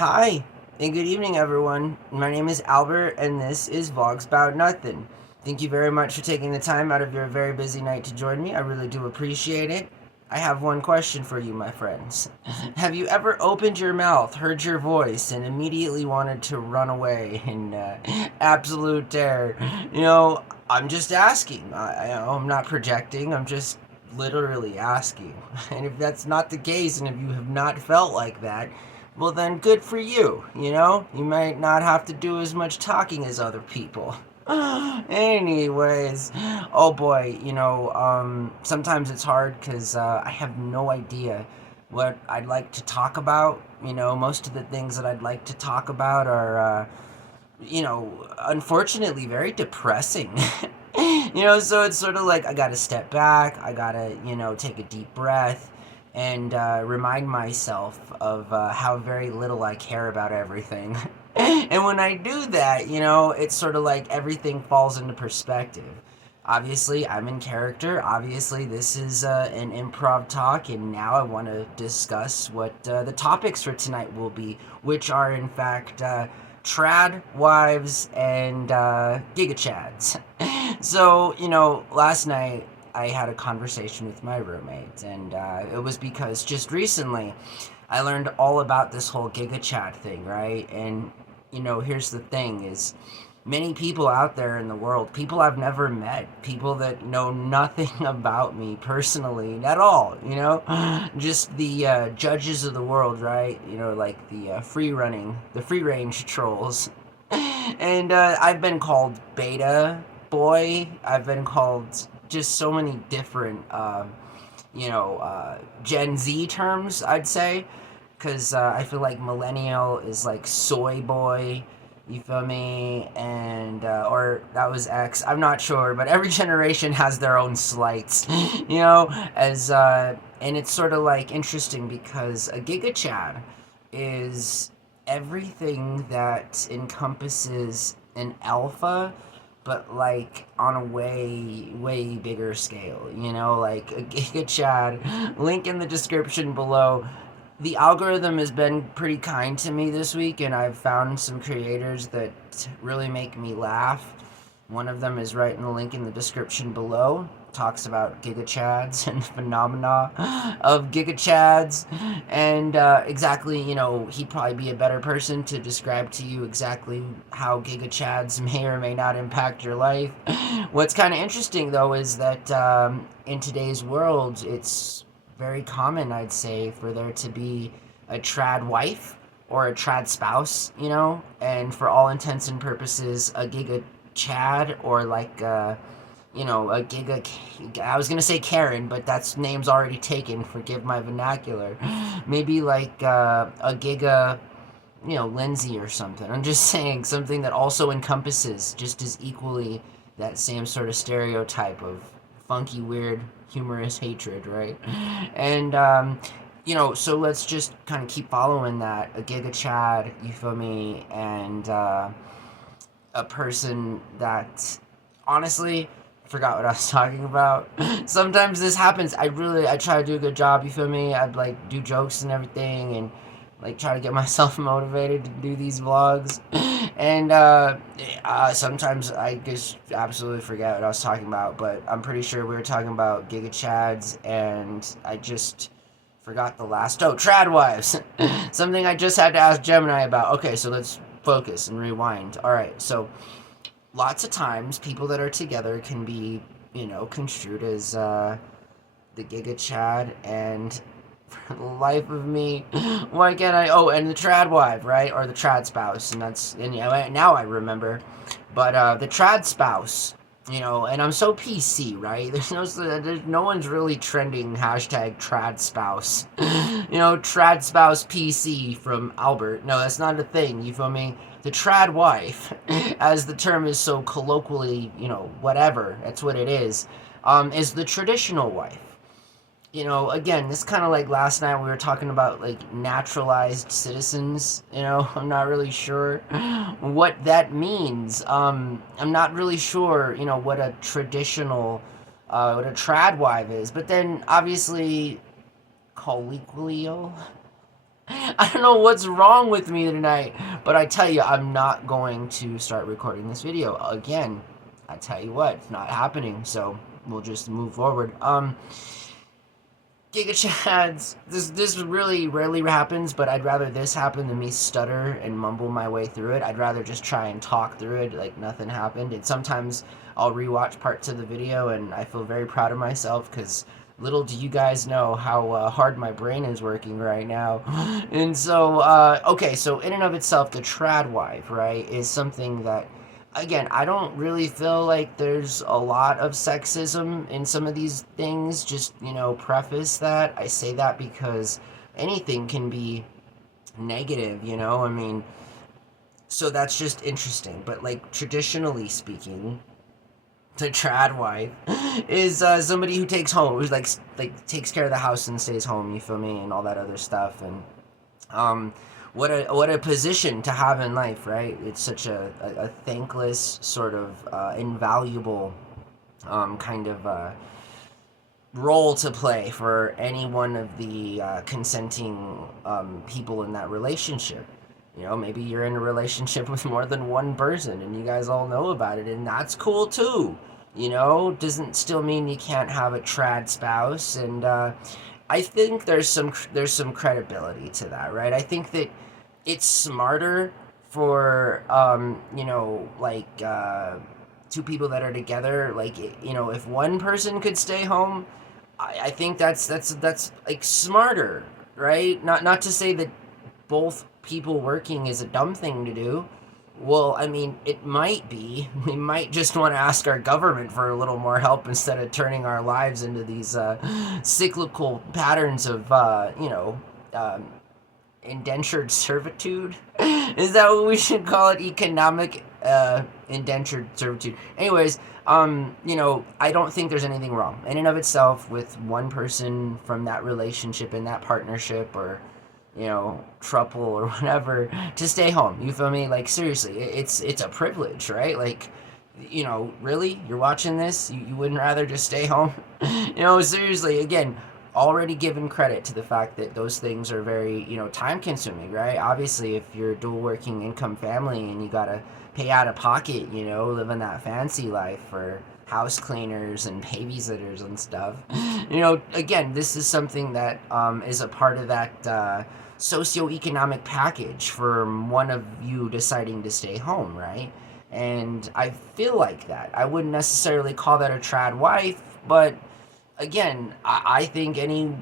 Hi, and good evening, everyone. My name is Albert, and this is Vlogs About Nothing. Thank you very much for taking the time out of your very busy night to join me. I really do appreciate it. I have one question for you, my friends. Have you ever opened your mouth, heard your voice, and immediately wanted to run away in absolute terror? I'm just asking. I'm not projecting. I'm just literally asking. And if that's not the case, and if you have not felt like that, well, then good for you. You might not have to do as much talking as other people. Anyways, oh boy, sometimes it's hard because I have no idea what I'd like to talk about. Most of the things that I'd like to talk about are, unfortunately very depressing. So it's sort of like I gotta step back, I gotta, take a deep breath and remind myself of how very little I care about everything. And when I do that, it's sort of like everything falls into perspective. Obviously, I'm in character. Obviously, this is an improv talk, and now I want to discuss what the topics for tonight will be, which are, in fact, Tradwives and GigaChads. So, last night I had a conversation with my roommate, and it was because just recently I learned all about this whole GigaChat thing, right? And here's the thing: is many people out there in the world, people I've never met, people that know nothing about me personally at all, just the judges of the world, right? Like the the free range trolls. And I've been called beta boy. I've been called just so many different, Gen Z terms, I'd say. Because I feel like millennial is like soy boy, you feel me? And, or that was X, I'm not sure, but every generation has their own slights, and it's sort of like interesting because a GigaChad is everything that encompasses an alpha, but like on a way bigger scale, like a GigaChad. Link in the description below. The algorithm has been pretty kind to me this week, and I've found some creators that really make me laugh. One of them is right in the link in the description below. Talks about GigaChads and phenomena of GigaChads, and exactly, he'd probably be a better person to describe to you exactly how GigaChads may or may not impact your life. What's kind of interesting, though, is that in today's world, it's very common, I'd say, for there to be a trad wife or a trad spouse, and for all intents and purposes, a giga Chad or like a giga. I was gonna say Karen, but that's name's already taken. Forgive my vernacular. Maybe like a giga, Lindsay or something. I'm just saying something that also encompasses just as equally that same sort of stereotype of funky, weird, humorous hatred, right? And so let's just kind of keep following that. A Giga Chad, you feel me, and a person that honestly forgot what I was talking about. Sometimes this happens. I try to do a good job, you feel me? I'd like do jokes and everything and like try to get myself motivated to do these vlogs. And sometimes I just absolutely forget what I was talking about, but I'm pretty sure we were talking about Giga Chads, and I just forgot the last. Oh, Tradwives. Something I just had to ask Gemini about. Okay, so let's focus and rewind. All right, so lots of times people that are together can be, construed as the Giga Chad, and for the life of me, why can't I? Oh, and the trad wife, right, or the trad spouse, and now I remember, but the trad spouse, and I'm so PC, right? There's no one's really trending hashtag trad spouse, trad spouse PC from Albert. No, that's not a thing. You feel me? The trad wife, as the term is so colloquially, whatever, that's what it is the traditional wife. Again, this kind of like last night we were talking about like naturalized citizens. I'm not really sure what that means. I'm not really sure, what a traditional, what a trad wife is. But then obviously, colloquial. I don't know what's wrong with me tonight, but I tell you, I'm not going to start recording this video again. I tell you what, it's not happening, so we'll just move forward. GigaChads, this really rarely happens, but I'd rather this happen than me stutter and mumble my way through it. I'd rather just try and talk through it like nothing happened. And sometimes I'll rewatch parts of the video, and I feel very proud of myself because little do you guys know how hard my brain is working right now. And so, okay, so in and of itself, the Tradwife, right, is something that, again, I don't really feel like there's a lot of sexism in some of these things. Just, preface that. I say that because anything can be negative, I mean, so that's just interesting. But, like, traditionally speaking, the trad wife is somebody who takes home, who's like takes care of the house and stays home. You feel me, and all that other stuff. And what a position to have in life, right? It's such a thankless, sort of invaluable kind of role to play for any one of the consenting people in that relationship. Maybe you're in a relationship with more than one person and you guys all know about it, and that's cool too. Doesn't still mean you can't have a trad spouse. And I think there's some credibility to that, right? I think that it's smarter for two people that are together. Like, if one person could stay home, I think that's like smarter, right? Not to say that both people working is a dumb thing to do. Well, I mean, it might be. We might just want to ask our government for a little more help instead of turning our lives into these cyclical patterns of, indentured servitude. Is that what we should call it? Economic indentured servitude. Anyways, I don't think there's anything wrong in and of itself with one person from that relationship and that partnership, or trouble or whatever, to stay home. You feel me? Like, seriously, it's a privilege, right? Like, really, you're watching this, you wouldn't rather just stay home? Seriously, again, already given credit to the fact that those things are very, time consuming, right? Obviously, if you're a dual working income family and you gotta pay out of pocket, living that fancy life for house cleaners and babysitters and stuff, again, this is something that is a part of that socioeconomic package for one of you deciding to stay home, right? And I feel like that. I wouldn't necessarily call that a trad wife, but again, I think any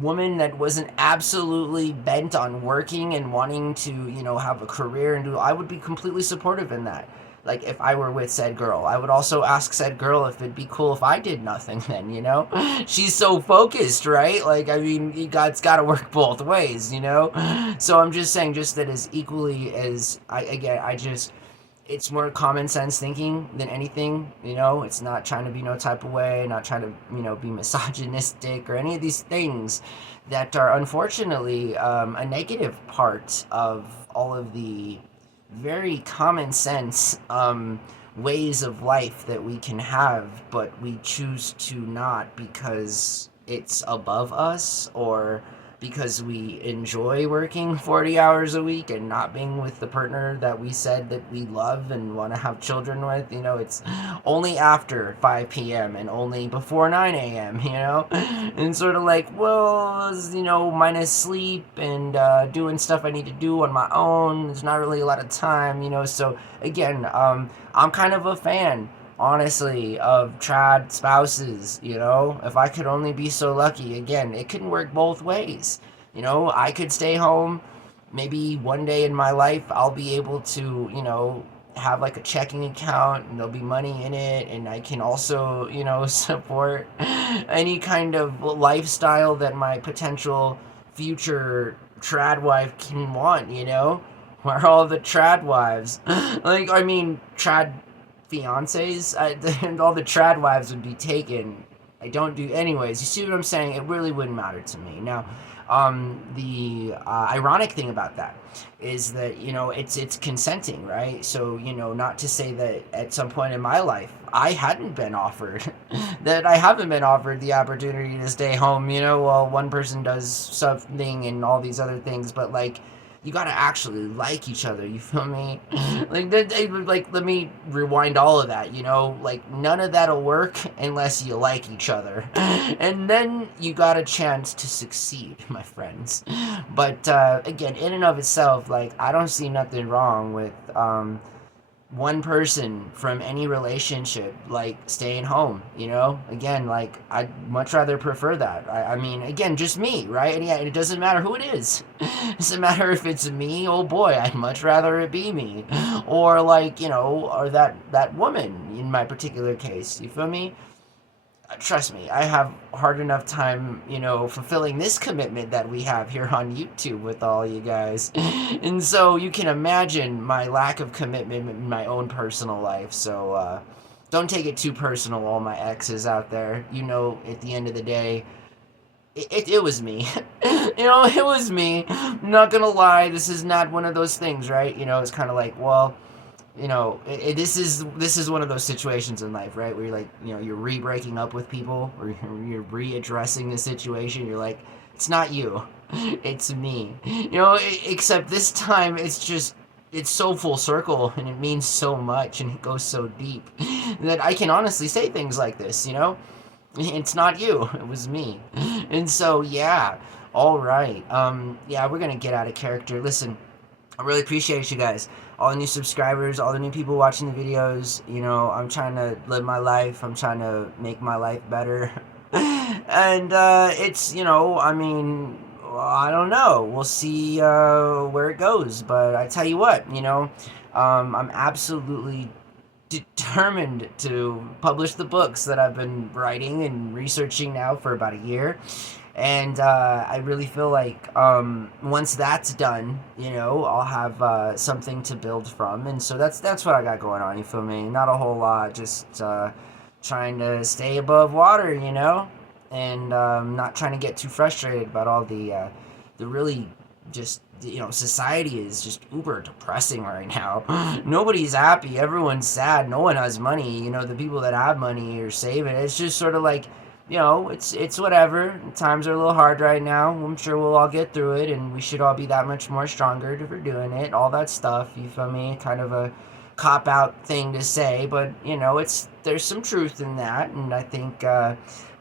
woman that wasn't absolutely bent on working and wanting to, have a career and I would be completely supportive in that. Like, if I were with said girl, I would also ask said girl if it'd be cool if I did nothing then, She's so focused, right? Like, I mean, it's got to work both ways, So I'm just saying, just that as equally as, it's more common sense thinking than anything, It's not trying to be no type of way, not trying to, be misogynistic or any of these things that are unfortunately a negative part of all of the very common sense ways of life that we can have, but we choose to not because it's above us, or because we enjoy working 40 hours a week and not being with the partner that we said that we love and want to have children with. It's only after 5 p.m. and only before 9 a.m., and sort of like, well, minus sleep and doing stuff I need to do on my own. There's not really a lot of time, so again, I'm kind of a fan, honestly, of trad spouses. If I could only be so lucky. Again, it can work both ways. I could stay home. Maybe one day in my life I'll be able to have like a checking account and there'll be money in it, and I can also support any kind of lifestyle that my potential future trad wife can want. Where all the trad wives trad fiancés, and all the trad wives would be taken. I don't do anyways. You see what I'm saying? It really wouldn't matter to me. Now, The ironic thing about that is that, it's consenting, right? So, not to say that at some point in my life I hadn't been offered that I haven't been offered the opportunity to stay home, while one person does something and all these other things, but like, you gotta actually like each other. You feel me? Like, let me rewind all of that. Like, none of that'll work unless you like each other, and then you got a chance to succeed, my friends. But again, in and of itself, like, I don't see nothing wrong with one person from any relationship like staying home. Again, like, I'd much rather prefer that. I mean, again, just me, right? And yeah, it doesn't matter who it is. It doesn't matter if it's me. Oh boy, I'd much rather it be me, or like, or that woman in my particular case. You feel me? Trust me, I have hard enough time, fulfilling this commitment that we have here on YouTube with all you guys. And so you can imagine my lack of commitment in my own personal life. So don't take it too personal, all my exes out there. At the end of the day, it was me. It was me. I'm not gonna lie, this is not one of those things, right? It's kind of like, well, this is one of those situations in life, right, where you're like, you're re-breaking up with people, or you're readdressing the situation. You're like, it's not you, it's me. Except this time it's so full circle, and it means so much, and it goes so deep that I can honestly say things like this. It's not you, it was me. And so, yeah, all right. Yeah, we're gonna get out of character. Listen, I really appreciate you guys. All the new subscribers, all the new people watching the videos. I'm trying to live my life. I'm trying to make my life better. And it's, I mean, I don't know. We'll see where it goes. But I tell you what, I'm absolutely determined to publish the books that I've been writing and researching now for about a year. And I really feel like once that's done, I'll have something to build from. And so that's what I got going on. You feel me? Not a whole lot. Just trying to stay above water, and not trying to get too frustrated about all the really just, society is just uber depressing right now. Nobody's happy. Everyone's sad. No one has money. The people that have money are saving. It's just sort of like, it's whatever. Times are a little hard right now. I'm sure we'll all get through it, and we should all be that much more stronger for doing it. All that stuff, you feel me? Kind of a cop-out thing to say, but, there's some truth in that, and I think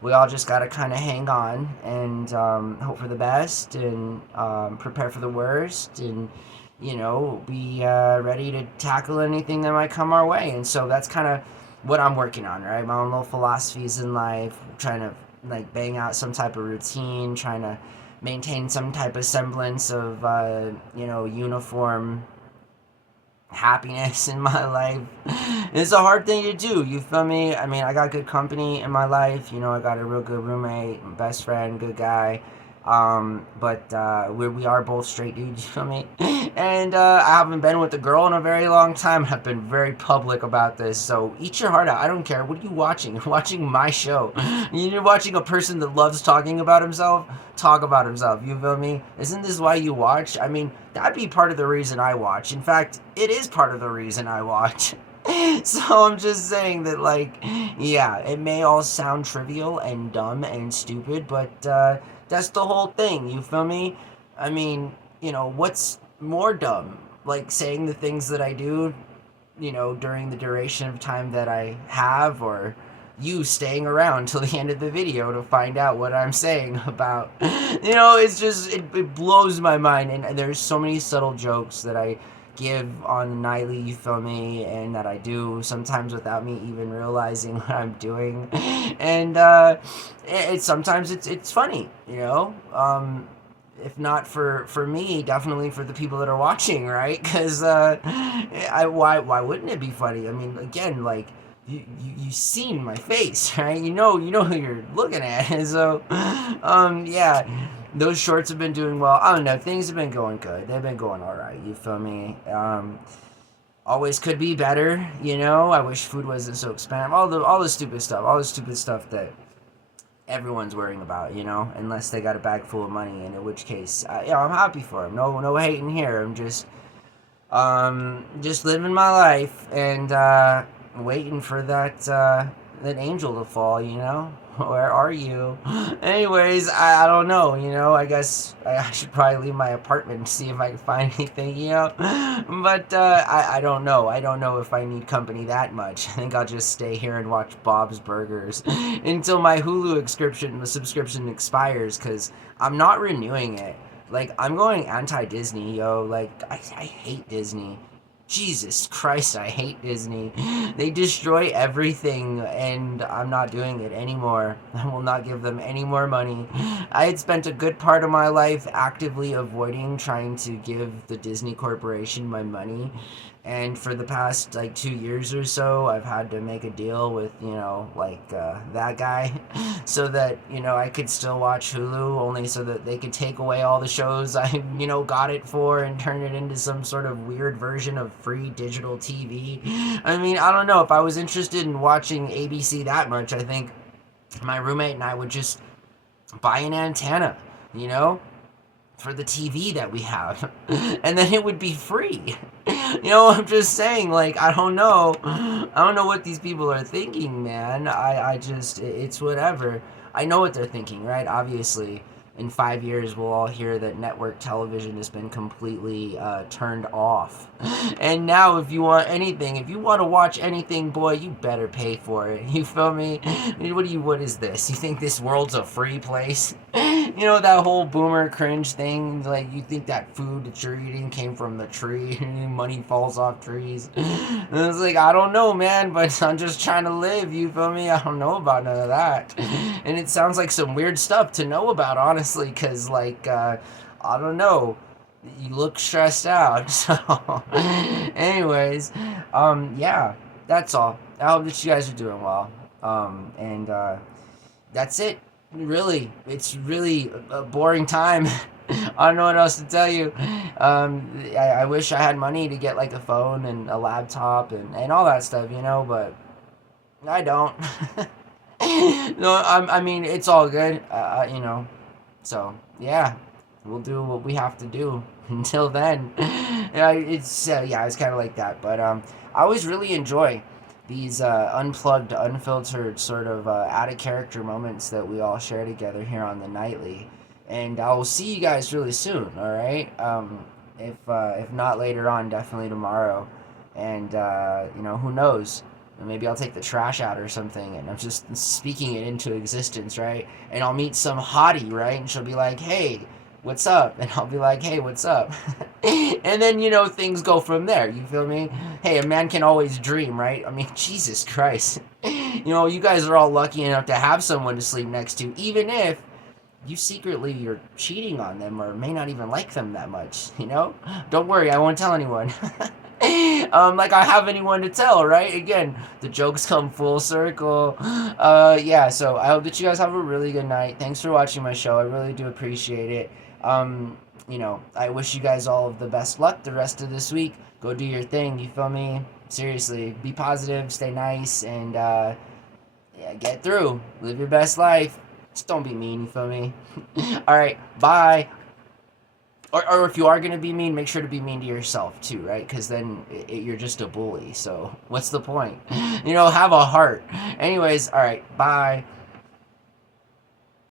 we all just gotta kind of hang on and hope for the best, and prepare for the worst, and, be ready to tackle anything that might come our way. And so that's kind of what I'm working on, right? My own little philosophies in life, trying to like bang out some type of routine, trying to maintain some type of semblance of, uniform happiness in my life. It's a hard thing to do, you feel me? I mean, I got good company in my life. I got a real good roommate, best friend, good guy. But we are both straight dudes, you feel me? And I haven't been with a girl in a very long time. I've been very public about this, so eat your heart out. I don't care. What are you watching? You're watching my show. You're watching a person that loves talking about himself talk about himself, you feel me? Isn't this why you watch? I mean, that'd be part of the reason I watch. In fact, it is part of the reason I watch. So I'm just saying that, like, yeah, it may all sound trivial and dumb and stupid, but that's the whole thing, you feel me? I mean, what's more dumb? Like, saying the things that I do, during the duration of time that I have, or you staying around till the end of the video to find out what I'm saying about, it's just, it blows my mind. And there's so many subtle jokes that I give on nightly, you feel me, and that I do sometimes without me even realizing what I'm doing. And sometimes it's funny, if not for me, definitely for the people that are watching, right? Because why wouldn't it be funny? I mean, again, like, you seen my face, right? You know who you're looking at. So yeah, those shorts have been doing well. I don't know, things have been going good. They've been going all right, you feel me? Always could be better, I wish food wasn't so expensive. All the stupid stuff that everyone's worrying about, unless they got a bag full of money, and in which case, I'm happy for them. No hating here. I'm just living my life and waiting for that angel to fall. Where are you? Anyways, I don't know. I guess I should probably leave my apartment and see if I can find anything. But I don't know. I don't know if I need company that much. I think I'll just stay here and watch Bob's Burgers until my Hulu subscription expires, because I'm not renewing it. Like, I'm going anti-Disney, yo. Like, I hate Disney. Jesus Christ, I hate Disney. They destroy everything, and I'm not doing it anymore. I will not give them any more money. I had spent a good part of my life actively avoiding trying to give the Disney Corporation my money. And for the past, like, 2 years or so, I've had to make a deal with, that guy so that, I could still watch Hulu, only so that they could take away all the shows I, got it for and turn it into some sort of weird version of free digital TV. I mean, I don't know. If I was interested in watching ABC that much, I think my roommate and I would just buy an antenna, for the TV that we have, and then it would be free. I'm just saying, like, I don't know what these people are thinking, man. I just, it's whatever. I know what they're thinking, right? Obviously, in 5 years, we'll all hear that network television has been completely turned off. And now, if you want to watch anything, boy, you better pay for it. You feel me? What is this? You think this world's a free place? That whole boomer cringe thing, like, you think that food that you're eating came from the tree, money falls off trees. And it's like, I don't know, man, but I'm just trying to live, you feel me? I don't know about none of that. And it sounds like some weird stuff to know about, honestly, because, like, I don't know, you look stressed out. So, anyways, yeah, that's all. I hope that you guys are doing well. And that's it. Really, it's really a boring time. I don't know what else to tell you. I wish I had money to get, like, a phone and a laptop and all that stuff, but I don't. No, I mean, it's all good, so, yeah, we'll do what we have to do until then. It's kind of like that, but I always really enjoy these unplugged, unfiltered, sort of out of character moments that we all share together here on the Nightly. And I will see you guys really soon, all right? If not later on, definitely tomorrow. And who knows? Maybe I'll take the trash out or something, and I'm just speaking it into existence, right? And I'll meet some hottie, right? And she'll be like, "Hey, what's up?" And I'll be like, "Hey, what's up?" And then, things go from there. You feel me? Hey, a man can always dream, right? I mean, Jesus Christ. You guys are all lucky enough to have someone to sleep next to, even if you secretly you're cheating on them or may not even like them that much, Don't worry, I won't tell anyone. Like I have anyone to tell, right? Again, the jokes come full circle. Yeah, so I hope that you guys have a really good night. Thanks for watching my show. I really do appreciate it. I wish you guys all of the best luck the rest of this week. Go do your thing, you feel me? Seriously, be positive, stay nice, and get through. Live your best life. Just don't be mean, you feel me? Alright, bye. Or if you are going to be mean, make sure to be mean to yourself too, right? Because then you're just a bully. So what's the point? Have a heart. Anyways, all right, bye.